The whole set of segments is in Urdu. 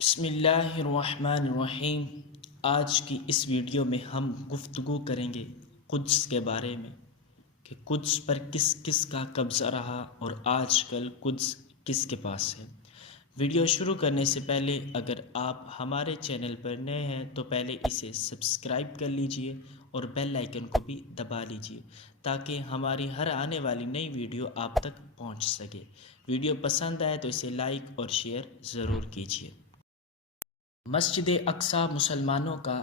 بسم اللہ الرحمن الرحیم۔ آج کی اس ویڈیو میں ہم گفتگو کریں گے قدس کے بارے میں کہ قدس پر کس کس کا قبضہ رہا اور آج کل قدس کس کے پاس ہے۔ ویڈیو شروع کرنے سے پہلے اگر آپ ہمارے چینل پر نئے ہیں تو پہلے اسے سبسکرائب کر لیجئے اور بیل آئیکن کو بھی دبا لیجئے تاکہ ہماری ہر آنے والی نئی ویڈیو آپ تک پہنچ سکے۔ ویڈیو پسند آئے تو اسے لائک اور شیئر ضرور کیجئے۔ مسجد اقصی مسلمانوں کا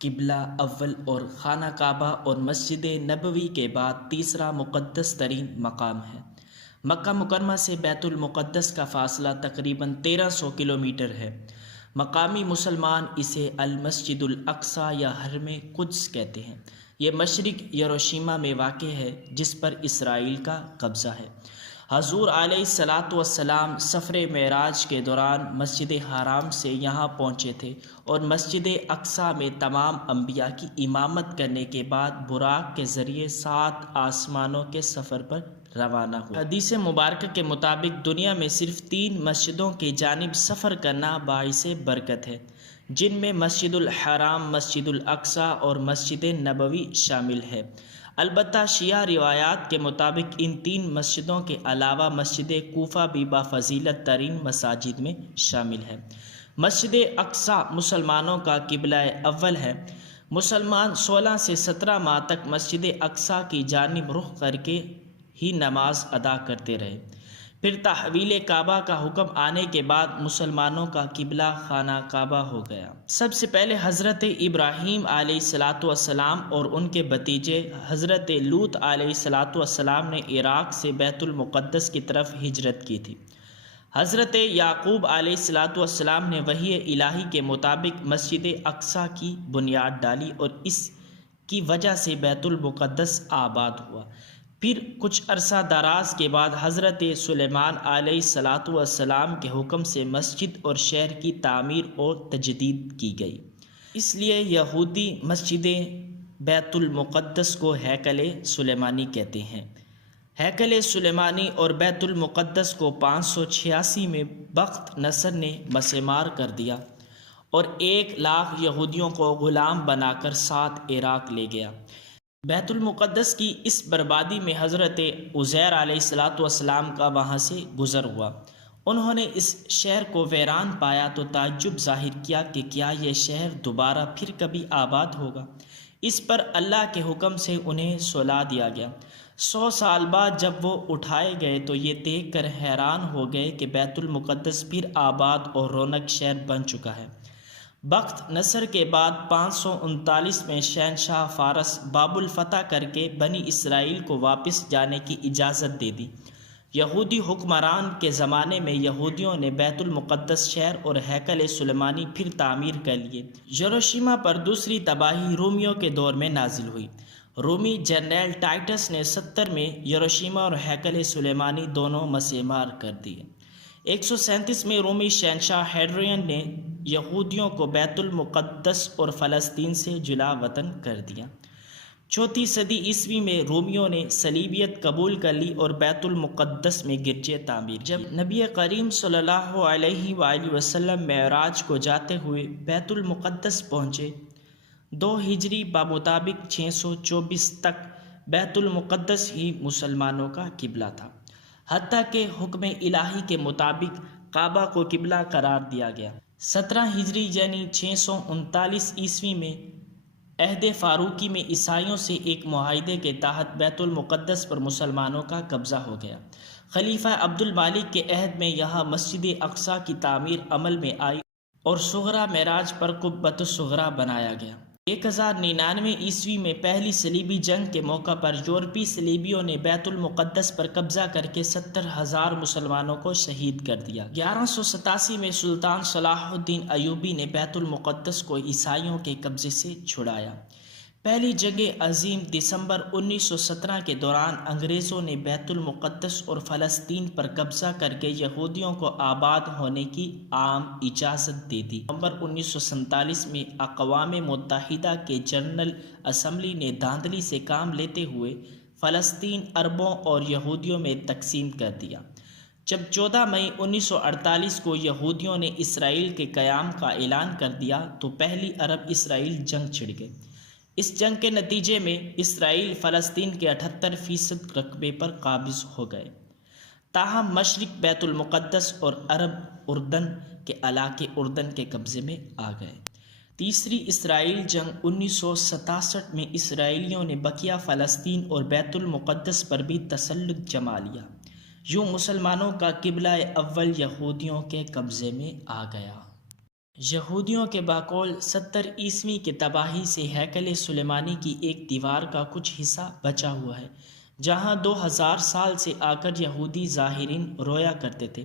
قبلہ اول اور خانہ کعبہ اور مسجد نبوی کے بعد تیسرا مقدس ترین مقام ہے۔ مکہ مکرمہ سے بیت المقدس کا فاصلہ تقریباً 1300 کلومیٹر ہے۔ مقامی مسلمان اسے المسجد الاقصی یا حرم قدس کہتے ہیں۔ یہ مشرق یروشلم میں واقع ہے جس پر اسرائیل کا قبضہ ہے۔ حضور علیہ السلام سفر معراج کے دوران مسجد حرام سے یہاں پہنچے تھے اور مسجد اقصی میں تمام انبیاء کی امامت کرنے کے بعد براق کے ذریعے 7 آسمانوں کے سفر پر روانہ ہوئے۔ حدیث مبارکہ کے مطابق دنیا میں صرف 3 مسجدوں کی جانب سفر کرنا باعث برکت ہے، جن میں مسجد الحرام، مسجد الاقصی اور مسجد نبوی شامل ہے۔ البتہ شیعہ روایات کے مطابق ان 3 مسجدوں کے علاوہ مسجد کوفہ بھی بافضیلت ترین مساجد میں شامل ہے۔ مسجد اقصی مسلمانوں کا قبلہ اول ہے۔ مسلمان 16 سے 17 ماہ تک مسجد اقصی کی جانب رخ کر کے ہی نماز ادا کرتے رہے۔ پھر تحویل کعبہ کا حکم آنے کے بعد مسلمانوں کا قبلہ خانہ کعبہ ہو گیا۔ سب سے پہلے حضرت ابراہیم علیہ السلام اور ان کے بھتیجے حضرت لوط علیہ السلام نے عراق سے بیت المقدس کی طرف ہجرت کی تھی۔ حضرت یعقوب علیہ السلام نے وحی الہی کے مطابق مسجد اقصی کی بنیاد ڈالی اور اس کی وجہ سے بیت المقدس آباد ہوا۔ پھر کچھ عرصہ دراز کے بعد حضرت سلیمان علیہ السلام کے حکم سے مسجد اور شہر کی تعمیر اور تجدید کی گئی۔ اس لیے یہودی مسجد بیت المقدس کو ہیکل سلیمانی کہتے ہیں۔ ہیکل سلیمانی اور بیت المقدس کو 586 میں بخت نصر نے مسمار کر دیا اور 1,00,000 یہودیوں کو غلام بنا کر ساتھ عراق لے گیا۔ بیت المقدس کی اس بربادی میں حضرت عزیر علیہ السلام کا وہاں سے گزر ہوا۔ انہوں نے اس شہر کو ویران پایا تو تعجب ظاہر کیا کہ کیا یہ شہر دوبارہ پھر کبھی آباد ہوگا۔ اس پر اللہ کے حکم سے انہیں سلا دیا گیا۔ 100 سال بعد جب وہ اٹھائے گئے تو یہ دیکھ کر حیران ہو گئے کہ بیت المقدس پھر آباد اور رونق شہر بن چکا ہے۔ بخت نصر کے بعد 539 میں شہنشاہ فارس بابل فتح کر کے بنی اسرائیل کو واپس جانے کی اجازت دے دی۔ یہودی حکمران کے زمانے میں یہودیوں نے بیت المقدس شہر اور ہیکل سلیمانی پھر تعمیر کر لیے۔ یروشلم پر دوسری تباہی رومیوں کے دور میں نازل ہوئی۔ رومی جنرل ٹائٹس نے 70 میں یروشلم اور ہیکل سلیمانی دونوں مسمار کر دیے۔ 137 میں رومی شہنشاہ ہیڈریان نے یہودیوں کو بیت المقدس اور فلسطین سے جلا وطن کر دیا۔ 4 صدی عیسوی میں رومیوں نے صلیبیت قبول کر لی اور بیت المقدس میں گرجے تعمیر۔ جب نبی کریم صلی اللہ علیہ وآلہ وسلم معراج کو جاتے ہوئے بیت المقدس پہنچے 2 ہجری بمطابق 624 تک بیت المقدس ہی مسلمانوں کا قبلہ تھا، حتیٰ کہ حکم الہی کے مطابق کعبہ کو قبلہ قرار دیا گیا۔ 17 ہجری یعنی 639 عیسوی میں عہد فاروقی میں عیسائیوں سے ایک معاہدے کے تحت بیت المقدس پر مسلمانوں کا قبضہ ہو گیا۔ خلیفہ عبد المالک کے عہد میں یہاں مسجد اقصی کی تعمیر عمل میں آئی اور صغرا معراج پر قبۃ الصغریٰ بنایا گیا۔ 1099 عیسوی میں پہلی صلیبی جنگ کے موقع پر یورپی صلیبیوں نے بیت المقدس پر قبضہ کر کے 70,000 مسلمانوں کو شہید کر دیا۔ 1187 میں سلطان صلاح الدین ایوبی نے بیت المقدس کو عیسائیوں کے قبضے سے چھڑایا۔ پہلی جنگ عظیم دسمبر 1917 کے دوران انگریزوں نے بیت المقدس اور فلسطین پر قبضہ کر کے یہودیوں کو آباد ہونے کی عام اجازت دے دی۔ نومبر 1947 میں اقوام متحدہ کے جنرل اسمبلی نے دھاندلی سے کام لیتے ہوئے فلسطین عربوں اور یہودیوں میں تقسیم کر دیا۔ جب 14 مئی 1948 کو یہودیوں نے اسرائیل کے قیام کا اعلان کر دیا تو پہلی عرب اسرائیل جنگ چھڑ گئی۔ اس جنگ کے نتیجے میں اسرائیل فلسطین کے 78% رقبے پر قابض ہو گئے، تاہم مشرق بیت المقدس اور عرب اردن کے علاقے اردن کے قبضے میں آ گئے۔ تیسری اسرائیل جنگ 1967 میں اسرائیلیوں نے بقیہ فلسطین اور بیت المقدس پر بھی تسلط جما لیا، یوں مسلمانوں کا قبلہ اول یہودیوں کے قبضے میں آ گیا۔ یہودیوں کے بقول 70 کی تباہی سے ہیکل سلیمانی کی ایک دیوار کا کچھ حصہ بچا ہوا ہے، جہاں 2000 سال سے آ کر یہودی زائرین رویا کرتے تھے،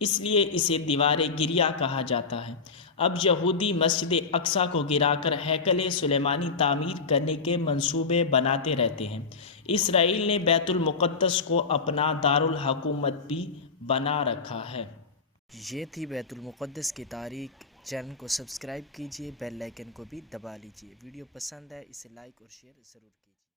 اس لیے اسے دیوار گریہ کہا جاتا ہے۔ اب یہودی مسجد اقصی کو گرا کر ہیکل سلیمانی تعمیر کرنے کے منصوبے بناتے رہتے ہیں۔ اسرائیل نے بیت المقدس کو اپنا دارالحکومت بھی بنا رکھا ہے۔ یہ تھی بیت المقدس کی تاریخ۔ چینل کو سبسکرائب کیجیے، بیل آئیکن کو بھی دبا لیجیے۔ ویڈیو پسند ہے اسے لائک اور شیئر ضرور کیجیے۔